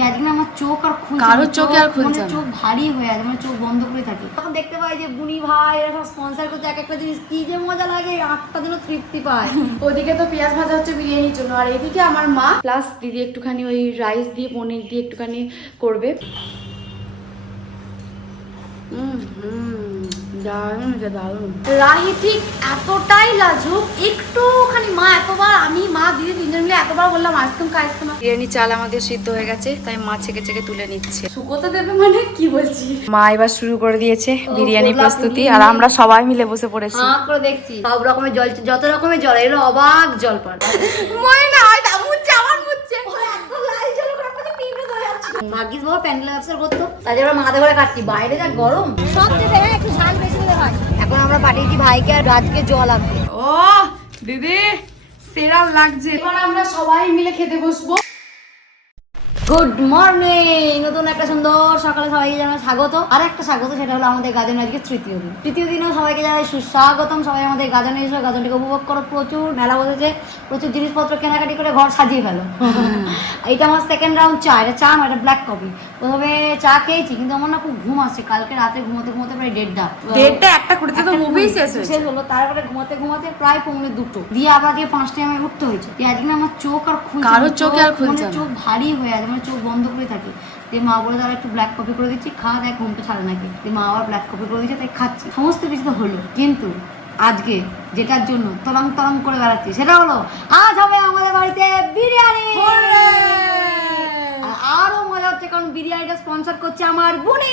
আজকে আমার চোখ আর খুলছে, কারোর চোখে আর খুলছে না, চোখ ভারী হয়ে আছে, মানে চোখ বন্ধ করে থাকে। তখন দেখতে পাই যে বুনি ভাই এরা সব স্পন্সর করছে এক একটা জিনিস, কি যে মজা লাগে, আটটা দিনও তৃপ্তি পায়। ওদিকে তো পেঁয়াজ ভাজা হচ্ছে বিরিয়ানির জন্য, আর এদিকে আমার মা প্লাস দিদি একটুখানি ওই রাইস দিয়ে পনির দিয়ে একটুখানি করবে। দারুণ। রাহি ঠিক এতটাই লাজুক, একটুখানি মা এতবার আমি মা দিদি তিনজন মিলে এতবার বললাম আইসক্রিম খা আইসক্রিম। বিরিয়ানি চাল আমাদের সিদ্ধ হয়ে গেছে, তাই মা ছেকে ছেকে তুলে নিচ্ছে। শুকোতে দেবে মানে কি বলছি, মা এবার শুরু করে দিয়েছে বিরিয়ানি প্রস্তুতি, আর আমরা সবাই মিলে বসে পড়েছি। করে দেখছি সব রকমের জল, যত রকমের জল, এগুলো অবাক জল পান। মনে না হয় মুচ্ছে আমার মুচ্ছে ভাগ্যিস বাবা প্যান্ডেল ব্যবসা করতো, তাই আমরা মাথা করে কাটছি, বাইরে যা গরম। সব থেকে একটু ঝাল বেশি হলে হয়। এখন আমরা পাঠিয়েছি ভাইকে আর রাজকে জল আনতে। ও দিদি সেরা লাগছে, এবার আমরা সবাই মিলে খেতে বসবো। গুড মর্নিং, নতুন একটা সুন্দর সকালে সবাইকে জানাই স্বাগত। আর একটা স্বাগত, সেটা হলো আমাদের গাজনে আজকে তৃতীয় দিন। তৃতীয় দিনেও সবাইকে জানাই সুস্বাগতম। সবাই আমাদের গাজনে এসে গাজনটিকে উপভোগ করো। প্রচুর মেলা বসেছে, প্রচুর জিনিসপত্র কেনাকাটি করে ঘর সাজিয়ে ফেলো। এইটা আমার সেকেন্ড রাউন্ড চা, এটা চা না, এটা ব্ল্যাক কফি। প্রথমে চা খেয়েছি, কিন্তু আমার না খুব ঘুম আসছে, কালকে রাতে ঘুমোতে ঘুমোতে প্রায় দেড়টা একটা করে তো মুভি শেষ হলো। তারপরে ঘুমাতে ঘুমাতে প্রায় 2:45 দিয়ে আবার দিয়ে 5টায় আমার উঠতে হয়েছে। আজকে না আমার চোখ আর খুলছে, কারোর চোখে আর খুলছে না, চোখ ভারী হয়ে আছে, মানে চোখ বন্ধ করে থাকে। দিয়ে মা বলে তারা একটু ব্ল্যাক কফি করে দিচ্ছি, খা, দেখ ঘুমটা ছাড়ে নাকি। দিয়ে মা আবার ব্ল্যাক কফি করে দিচ্ছে, তাই খাচ্ছি। সমস্ত কিছু তো হলো, কিন্তু আজকে যেটার জন্য তরং তরং করে বেড়াচ্ছি সেটা হলো আজ হবে আমাদের বাড়িতে বিরিয়ানি। আরো মজা হচ্ছে কারণ বিরিয়ানিটা স্পন্সর করছে আমার বুনি।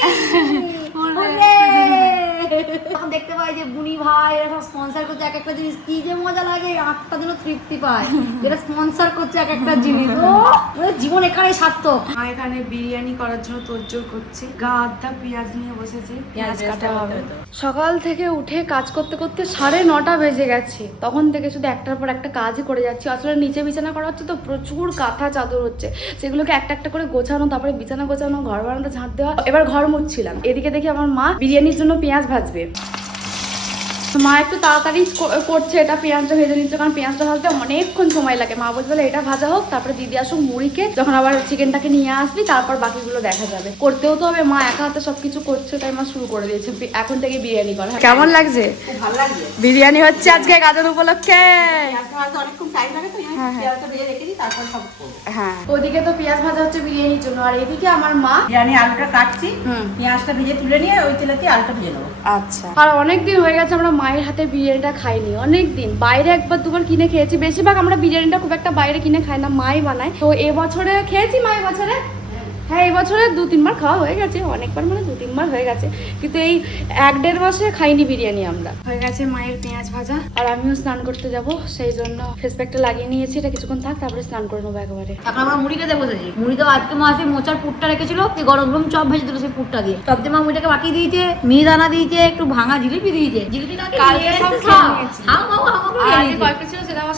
তখন দেখতে পাই যে বুনি ভাই এরা সব স্পন্সর করছে এক একটা জিনিস, কি যে মজা লাগে, আটটা দিনও তৃপ্তি পায়। যেটা স্পন্সর করছে এক একটা জিনিস, ও জীবন এখানে সার্থক। মা এখানে বিরিয়ানি করার জন্য তোড়জোড় করছে, গা আধা পেঁয়াজ নিয়ে বসেছে, পেঁয়াজ কাটা হবে। সকাল থেকে উঠে কাজ করতে করতে 9:30 বেজে গেছে, তখন থেকে শুধু একটার পর একটা কাজই করে যাচ্ছি। আসলে নিচে বিছানা করা হচ্ছে তো প্রচুর কাঁথা চাদর হচ্ছে, সেগুলোকে একটা একটা করে গোছানো, তারপরে বিছানা গোছানো, ঘর বারান্দা ঝাঁট দেওয়া। এবার ঘর মুছছিলাম, এদিকে দেখি আমার মা বিরিয়ানির জন্য পেঁয়াজ ভাজবে। মা একটু তাড়াতাড়ি করছে, এটা পেঁয়াজটা ভেজে নিচ্ছে, কারণ পেঁয়াজটা ভাজতে অনেকক্ষণ সময় লাগে। মা বলছে এটা ভাজা হোক, তারপরে দিদি আসুক মুড়িকে, যখন আবার চিকেনটাকে নিয়ে আসবি তারপর বাকিগুলো দেখা যাবে। করতেও তো হবে, মা একা হাতে সবকিছু করছে, তাই মা শুরু করে দিয়েছে এখন থেকে বিরিয়ানি করা। কেমন লাগছে? খুব ভালো লাগছে। বিরিয়ানি হচ্ছে আজকে গাজন উপলক্ষে। হ্যাঁ, ওদিকে তো পেঁয়াজ ভাজা হচ্ছে বিরিয়ানির জন্য, আর এদিকে আমার মা বিরিয়ানি আলুটা কাটছি, পেঁয়াজটা ভেজে তুলে নিয়ে ওই তেলেতে আলুটা ভেজে নেবো। আচ্ছা, আর অনেকদিন হয়ে গেছে আমরা মায়ের হাতে বিরিয়ানিটা খাইনি, অনেকদিন। বাইরে একবার দুবার কিনে খেয়েছি, বেশিরভাগ আমরা বিরিয়ানিটা খুব একটা বাইরে কিনে খাই না, মাই বানায়। তো এবছরে খেয়েছি মায়ের বছরে, হ্যাঁ এই বছরে 2-3 বার খাওয়া হয়ে গেছে, অনেকবার মানে 2-3 বার হয়ে গেছে, কিন্তু এই 1-1.5 মাসে খাইনি বিরিয়ানি আমরা। হয়ে গেছে মায়ের পেঁয়াজ ভাজা, আর আমিও স্নান করতে যাব, সেই জন্য ফেস প্যাকটা লাগিয়ে নিয়েছি। এটা কিছুক্ষণ থাক, তারপরে স্নান করে নেবো একেবারে। এখন আমরা মুড়ি খেতে বসেছি। মুড়ি তো আজকে মাসে মোচার পুরটা রেখেছিল, গরম গরম চপ ভেজে দিল সেই পুরটা দিয়ে। চপ দিয়ে মা মুড়িটাকে বাকি দিয়েছে, মিহিদানা দিয়েছে, একটু ভাঙা জিলিপি দিয়েছে। জিলিপি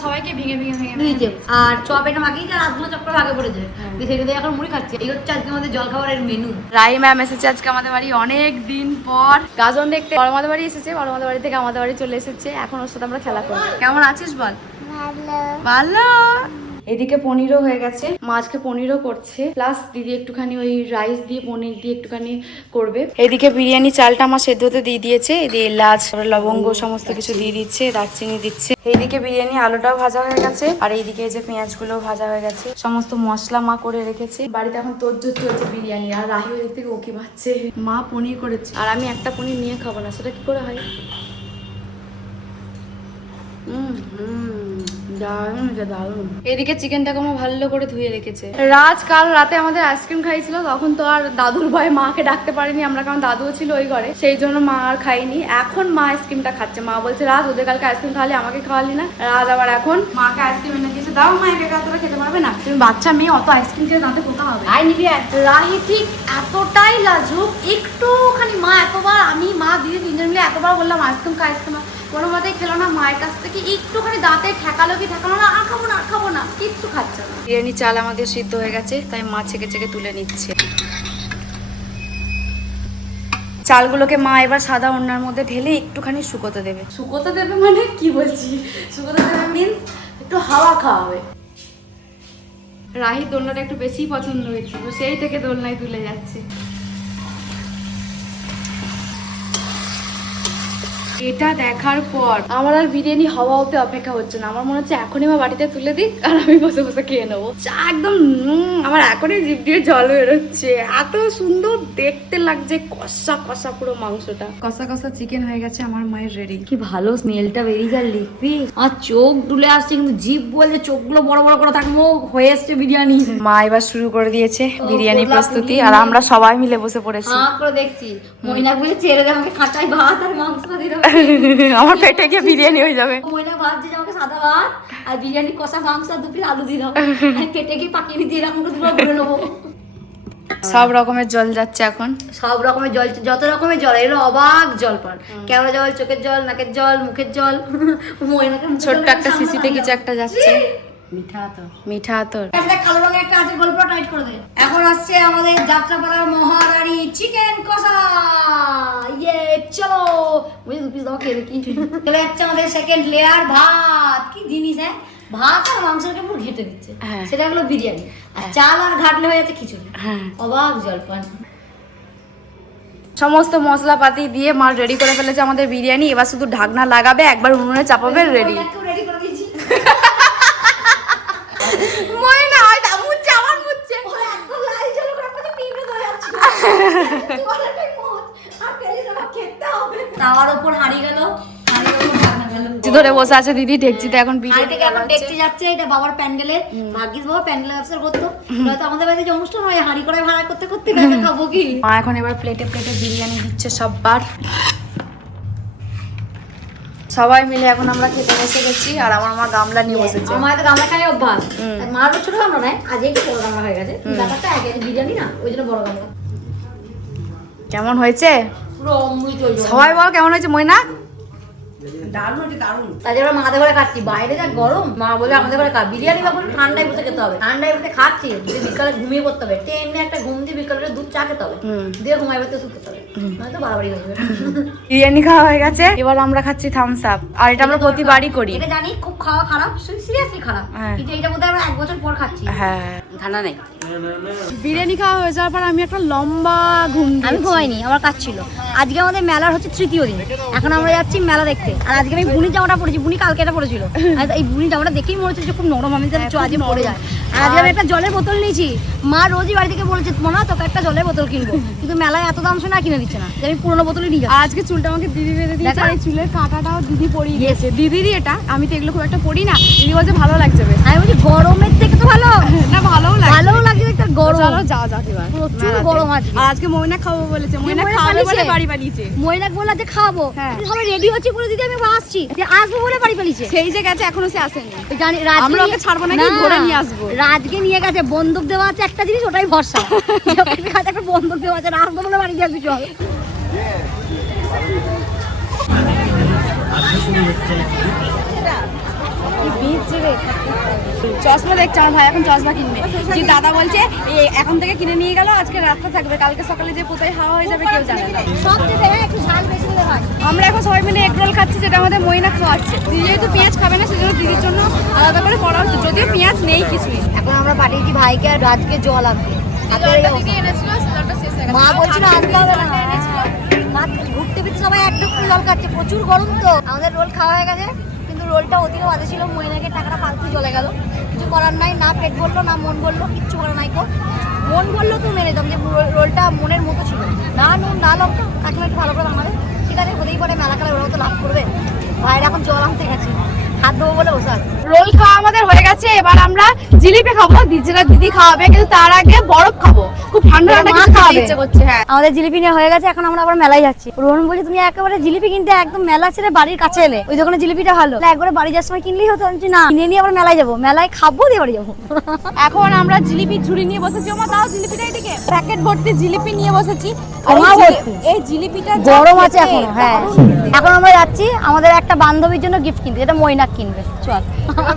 সবাইকে ভেঙে ভেঙে ভেঙে দিয়েছে, আর চপ এটা মাখিয়েছে, আর আধগুলো চপটা ভাগে পড়েছে। সেটা দিয়ে এখন মুড়ি খাচ্ছে। এই হচ্ছে আজকে আমাদের জলখাবারের মেনু। রাই ম্যাম এসেছে আজকে আমাদের বাড়ি অনেক দিন পর, গাজন দেখতে। বড় মাদের বাড়ি এসেছে, বড় মাদের বাড়ি থেকে আমাদের বাড়ি চলে এসেছে, এখন ওর সাথে আমরা খেলা করবো। কেমন আছিস বল? ভালো। এদিকে পনিরও হয়ে গেছে, মাছকে পনিরও করছে, প্লাস দিদি একটুখানি ওই রাইস দিয়ে পনির দিয়ে একটুখানি করবে। এদিকে বিরিয়ানি চালটা আমার সেদ্ধ হতে দিয়ে দিয়েছে, এদিকে এলাচ লবঙ্গ সমস্ত কিছু দিয়ে দিচ্ছে, দারচিনি দিচ্ছে। এইদিকে বিরিয়ানি আলুটাও ভাজা হয়ে গেছে, আর এইদিকে যে পেঁয়াজগুলো ভাজা হয়ে গেছে, সমস্ত মশলা মা করে রেখেছে। বাড়িতে এখন তোড়জোড় চলছে বিরিয়ানি, আর রাহি ওই দিক থেকে ওকে ভাবছে। মা পনির করেছে, আর আমি একটা পনির নিয়ে খাবো না, সেটা কি করে হয়? দারুণ। এদিকে চিকেনটাকে আমার ভালো করে ধুয়ে রেখেছে। রাজ কাল রাতে আমাদের আইসক্রিম খাইছিল, তখন তো আর দাদুর ভয়ে মাকে ডাকতে পারিনি আমরা, কারণ দাদুও ছিল ওই ঘরে, সেই জন্য মা আর খাইনি। এখন মা আইসক্রিমটা খাচ্ছে। মা বলছে রাজ ওদের কালকে আইসক্রিম খাওয়ালি, আমাকে খাওয়ালি না। রাজ আবার এখন মাকে আইসক্রিম এনে দিয়েছে, দাও মা একা তোরা খেতে পারবে না, তুমি বাচ্চা মেয়ে, অত আইসক্রিম খেয়ে দাঁতে পোকা হবে। আই নিবি। রাহি ঠিক এতটাই লাজুক, একটুখানি মা এতবার আমি মা দিদি তিনজন মিলে এতবার বললাম আইসক্রিম খা আইসক্রিম, কোনো মতেই খেলো না। মায়ের কাছ থেকে একটুখানি দাঁতে ঠেকালো কি ঠেকালো না, আর খাবো না আর খাবো না, কিচ্ছু খাচ্ছে না। বিরিয়ানি চাল আমাদের সিদ্ধ হয়ে গেছে, তাই মা ছেকে ছেকে তুলে নিচ্ছে। চালগুলোকে মা এবার সাদা ওড়নার মধ্যে ঢেলে একটুখানি শুকোতে দেবে। শুকোতে দেবে মানে কি বলছি, শুকোতে দেবে মিন্স একটু হাওয়া খাওয়াবে। রাহি দোলনাটা একটু বেশি পছন্দ হয়েছে, তো সেই থেকে দোলনায় তুলে যাচ্ছে। এটা দেখার পর আমার আর বিরিয়ানি হওয়া হতে অপেক্ষা হচ্ছে না। আমার মনে হচ্ছে এখনই আমার বাটিতে তুলে দিক আর আমি বসে বসে খেয়ে নেবো। চা একদম আমার এখনই জিভ দিয়ে জল বেরোচ্ছে, এত সুন্দর দেখতে লাগছে। কষা কষা পুরো মাংসটা, কষা কষা চিকেন হয়ে গেছে আমার মায়ের রেডি। কি ভালো স্মেলটা বেরিয়ে যার লিখবি, আর চোখ ডুলে আসছে, কিন্তু জিভ বলছে চোখগুলো বড় বড় করে থাকবো, হয়ে এসছে বিরিয়ানি। মা এবার শুরু করে দিয়েছে বিরিয়ানি প্রস্তুতি, আর আমরা সবাই মিলে বসে পড়েছি। করে দেখছি ময়না বলে ছেড়ে দে আমাকে, কাঁচাই ভাত আর মাংস দিয়ে আমার পেটে গিয়ে বিরিয়ানি হয়ে যাবে। ময়না ভাবছে যে আমাকে সাদা ভাত আর বিরিয়ানি কষা মাংস আর 2 পিস আলু দিয়ে দাও, কেটে গিয়ে পাকিয়ে দিয়ে এরকম করে দুটো ভরে নেবো। সব রকমের জল যাচ্ছে এখন, সব রকমের জল, যত রকমের জল, এগুলো অবাক জল পান, কেওড়া জল, চোখের জল, নাকের জল, মুখের জল। ময়নাকে ছোট্ট একটা শিশিতে কিছু একটা যাচ্ছে। মিঠা তো মিঠা আতর। কালো রঙের একটা আছে, গল্প টাইট করে দে। এখন আসছে আমাদের যাত্রাপালার মহারানী চিকেন কষা। ইয়ে চলো, মুঝে 2 পিস দাও, খেয়ে দেখি। চলে যাচ্ছে আমাদের সেকেন্ড লেয়ার ভাত। কি জিনিস হ্যাঁ, ভাত আর মাংসকে পুরো ঘেটে দিচ্ছে, সেটা হলো বিরিয়ানি। আর চাল আর ঘাটলে হয়ে যাচ্ছে খিচুড়ি। অবাক জলপান। সমস্ত মশলাপাতি দিয়ে মা রেডি করে ফেলেছে আমাদের বিরিয়ানি। এবার শুধু ঢাকনা লাগাবে, একবার উনুনে চাপাবে, রেডি। রেডি করে দিয়েছি। ময়না হয় দা মুচ্ছে, আমার মুচ্ছে। ওরে একদম লাল জল করে আমাকে পিঁপড়ে ধরে যাচ্ছে। তোয়ালেটাই মোচ, আর পেলে না খেতে হবে। তাওয়ার উপর হাঁড়ি গেল, হাঁড়ির উপর ঢাকনা গেল। ধরে বসে আছে দিদি ঢেকচিতে এখন হাঁড়ি বিরিয়ানি থেকে এখন ডেকচি যাচ্ছে। এটা বাবার প্যান্ডেলে, ভাগ্যিস বাবা প্যান্ডেলে ব্যবসা করতো, নয়তো আমাদের বাড়িতে যে অনুষ্ঠান হয় হাঁড়ি করে ভাড়া করতে করতে ব্যবসা খাবো কি। মা এখন এবার প্লেটে প্লেটে বিরিয়ানি দিচ্ছে সববার। সবাই মিলে এখন আমরা খেতে বসে গেছি, আর আমার মা গামলা নিয়ে বসেছে। আমার তো গামলা খাই অভ্যাস, মার ছোট গামলা নাই, আজ একটু বড় গামলা হয়ে গেছে। ব্যাপারটা এক আছে, বিরিয়ানি না ওই জন্য বড় গামলা। কেমন হয়েছে পুরো অমৃত। সবাই বল কেমন হয়েছে ময়না? তাই আমরা মাদের ঘরে খাচ্ছি, বাইরে যা গরম, মা বলে আমাদের ঘরে খা। বিরিয়ানি বাবু ঠান্ডায় বসে খেতে হবে, ঠান্ডায় বসে খাচ্ছি, বিকালে ঘুমিয়ে পড়তে হবে, ট্রেনে একটা ঘুম দিয়ে বিকালে দুধ চা খেতে হবে, দিয়ে ঘুমাই পড়তে শুতে হবে, নয়তো বাড়াবাড়ি হয়ে যাবে। বিরিয়ানি খাওয়া হয়ে গেছে, এবার আমরা খাচ্ছি থামস আপ। আর এটা আমরা প্রতিবারই করি। এটা জানি খুব খাওয়া খারাপ, সিরিয়াসলি খারাপ, কিন্তু এটা বোধহয় আমরা 1 বছর পর খাচ্ছি। হ্যাঁ, ঠান্ডা নেই। বিরিয়ানি খাওয়া হয়ে যাওয়ার পর আমি একটা লম্বা ঘুম দিয়েছি। আমি ঘুমাইনি, আমার কাজ ছিল। আজকে আমাদের মেলার হচ্ছে 3য় দিন, এখন আমরা যাচ্ছি মেলা দেখতে। আর আজকে আমি বুনির জামাটা পরেছি, বুনি কালকে এটা পরেছিল। এই বুনি জামাটা দেখেই মনে হচ্ছে যে খুব নরম, আমি আজকে পরে যায়। আর আজকে আমি একটা জলের বোতল নিয়েছি, মা রোজই বাড়ি থেকে বলেছে মনে হয় তোকে একটা জলের বোতল কিনবো, কিন্তু মেলায় এত দাম শুনে কিনে দিচ্ছে না, যে আমি পুরোনো বোতলই নিয়ে যাচ্ছি। আজকে চুলটা আমাকে দিদি বেঁধে দিয়েছে, আর এই চুলের কাঁটাটাও দিদি পরিয়ে দিয়েছে। দিদিরই এটা, আমি তো এগুলো খুব একটা পরি না। দিদি বলছে ভালো লাগছে বেশ। আমি বলছি গরমের থেকে তো ভালো না, ভালোও লাগছে, ভালোও লাগছে দেখতে। গরম যাও যাও এবার, প্রচুর গরম আছে। আর আজকে ময়না খাবো বলেছে, ময়না ময়না খাবে বলে পালিয়েছে। বাড়ি বানিয়েছে। ময়নাক বললা যে খাবো, সবাই রেডি হচ্ছে বলে দিদি আমি আসছি, যে আসবো বলে বাড়ি পালিয়েছে। সেই যে গেছে, এখনো সে আসেনি। জানি আমরা ওকে ছাড়বো না, কি ধরে নিয়ে আসবো। রাজকে নিয়ে গেছে, বন্দুক দেওয়া আছে একটা জিনিস, ওটাই ভরসা। একটা বন্দুক দেওয়া আছে, আসবো বলে বাড়ি দিয়ে আসবি, চল। চশমা দেখছে আমার ভাই, এখন চশমা কিনবে। কি দাদা বলছে এই এখন থেকে কিনে নিয়ে গেল, আজকে রাতটা থাকবে, কালকে সকালে যে কোথায় হাওয়া হয়ে যাবে কেউ জানে না। সবচেয়ে একটু ঝাল বেশি দিলে হয়। আমরা এখন সবাই মিলে এগ রোল খাচ্ছি, যেটা আমাদের ময়না খাওয়াচ্ছে। দিদি যেহেতু পেঁয়াজ খাবে না, সেজন্য দিদির জন্য আলাদা করে করা হচ্ছে, যদিও পেঁয়াজ নেই কিছুই। এখন আমরা পাঠিয়েছি ভাইকে আর রাজকে জল আনতে। মা বলছিল আনতে হবে না, ঘুরতে ফিরতে সবাই একটু জল খাচ্ছে, প্রচুর গরম তো। আমাদের রোল খাওয়া হয়ে গেছে, কিন্তু রোলটা অতিরিক্ত বাজে ছিল, মহিলাকে টাকাটা ফালতু চলে গেল। কিছু করার নাই, না পেট বললো না মন বললো, কিচ্ছু করার নাই। মন বললো তো মেনে নিতাম যে রোলটা মনের মতো ছিল, না নুন না লঙ্কা, কাকিমা একটু ভালো করে বানাবে, ঠিক আছে হতেই পারে, মেলা খেলে ওরাও তো লাভ করবে। ভাইয়ের এখন জল আনতে গেছে, হাত দেবো বলে বসে আছে। রোল খাওয়া আমাদের হয়ে গেছে, এবার আমরা জিলিপি খাবো, যেটা দিদি খাওয়াবে, কিন্তু তার আগে বরফ খাবো। খুব ঠান্ডা ঠান্ডা কিছু খেতে ইচ্ছে করছে। হ্যাঁ, আমাদের জিলিপি নিয়ে হয়ে গেছে, এখন আমরা আবার মেলায় যাচ্ছি। রোহন বলছে তুমি একেবারে জিলিপি কিনতে একদম মেলা ছেড়ে বাড়ির কাছে এলে, ওই দোকানে জিলিপিটা ভালো, একবারে বাড়ি যাওয়ার সময় কিনলেই হতো। আমি না, কিনে নিয়ে আবার মেলায় যাবো, মেলায় খাবো দিয়ে বাড়ি যাবো। এখন আমরা জিলিপি ঝুড়ি নিয়ে বসেছি। ওমা তাও জিলিপিটা এদিকে, প্যাকেট ভর্তি জিলিপি নিয়ে বসেছি। এই জিলিপিটা গরম আছে এখন। হ্যাঁ, এখন আমরা যাচ্ছি আমাদের একটা বান্ধবীর জন্য গিফট কিনতে, এটা ময়নাক কিনবে, চল।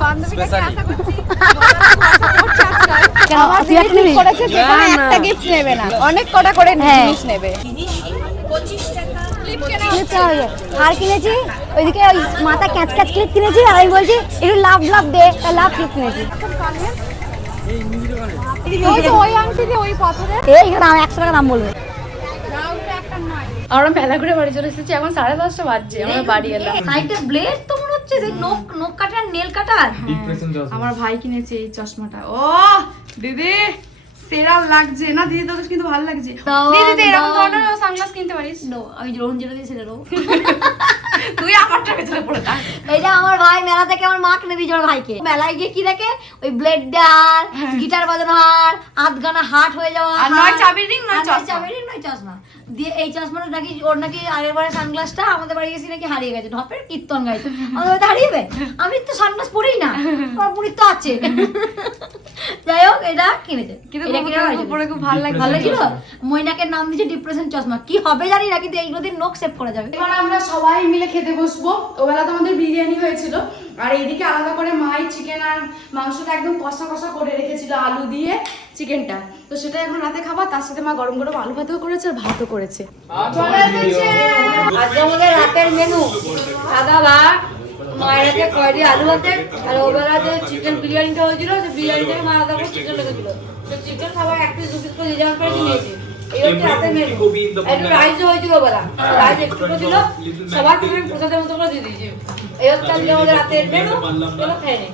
বান্ধবীটাকে আশা করছি করেছে যে কোনো একটা গিফট নেবে না, অনেক কটা করে জিনিস নেবে। আর কিনেছি ওইদিকে ওই মাথা ক্যাচ ক্যাচ ক্লিপ কিনেছি, আর আমি বলছি একটু লাভ লাভ দে, তাই লাভ ক্লিপ কিনেছি। ওই তো ওই আংটিতে ওই পাথরে এই এখানে আমি 100 টাকা দাম বলবে। আমরা মেলা ঘুরে বাড়ি চলে এসেছি, এখন 10:30 বাজছে, আমরা বাড়ি এলাম। সাইডে ব্লেড তো মনে হচ্ছে যে নখ কাটার নেল কাটার। আমার ভাই কিনেছে এই চশমাটা। ও দিদি সেরা লাগছে না দিদি, তোকে কিন্তু ভালো লাগছে দিদি। তুই এরকম ধরনের সানগ্লাস কিনতে পারিস। নো, আমি রোহন যেটা দিয়েছিল রো। তুই আমারটা পেছনে পড়ে থাক। এইটা আমার ভাই মেলা থেকে আমার মা কিনে দিয়েছে আমার ভাইকে। মেলায় গিয়ে কি দেখে, ওই ব্লেড দেওয়ার, গিটার বাজানো হার, আধগানা হাট হয়ে যাওয়া, আর নয় চাবির রিং, নয় চশমা। চাবির রিং, নয় চশমা দিয়ে এই চশমাটা নাকি ওর নাকি আগের বারে সানগ্লাসটা আমাদের বাড়ি গেছি নাকি হারিয়ে গেছে। ঢপের কীর্তন গাইছে, আমাদের বাড়িতে হারিয়ে যাবে। আমি তো সানগ্লাস পরেই না, আমার বুড়ির তো আছে। যাই হোক এটা কিনেছে, কিন্তু এটা কিনে বাড়ি পরে খুব ভালো লাগছে। ভালো লাগছিল। মৈনাকের নাম দিয়েছে ডিপ্রেশন চশমা, কি হবে জানি না, কিন্তু এইগুলো দিয়ে নখ সেভ করা যাবে। এবার আমরা সবাই মিলে খেতে বসবো। ওবেলা তো আমাদের বিরিয়ানি হয়েছিল, আর এইদিকে আলাদা করে মাই চিকেন আর মাংসটা একদম কষা কষা করে রেখেছিল আলু দিয়ে চিকেনটা, তো সেটা এখন রাতে খাবার। তার সাথে মা গরম গরম আলু ভাতও করেছে আর ভাতও করেছে। চলে এসেছে আজকে আমাদের রাতের মেনু সাদা ভাত, মায়ের হাতে কয়টি আলু ভাতে, আর ওবেলা যে চিকেন বিরিয়ানিটা হয়েছিল, যে বিরিয়ানি থেকে মা আলাদা করে চিকেন রেখেছিল, তো চিকেন খাবার 1 পিস 2 পিস করে রিজার্ভ করে নিয়েছি। এই হচ্ছে রাতের মেনু। একটু রাইসও হয়েছিল ওবেলা, রাইস একটু ছিল, সবার প্রসাদের মতো করে দিয়ে দিয়েছি। এই হচ্ছে আজকে আমাদের রাতের মেনু, চলো খেয়ে নিই।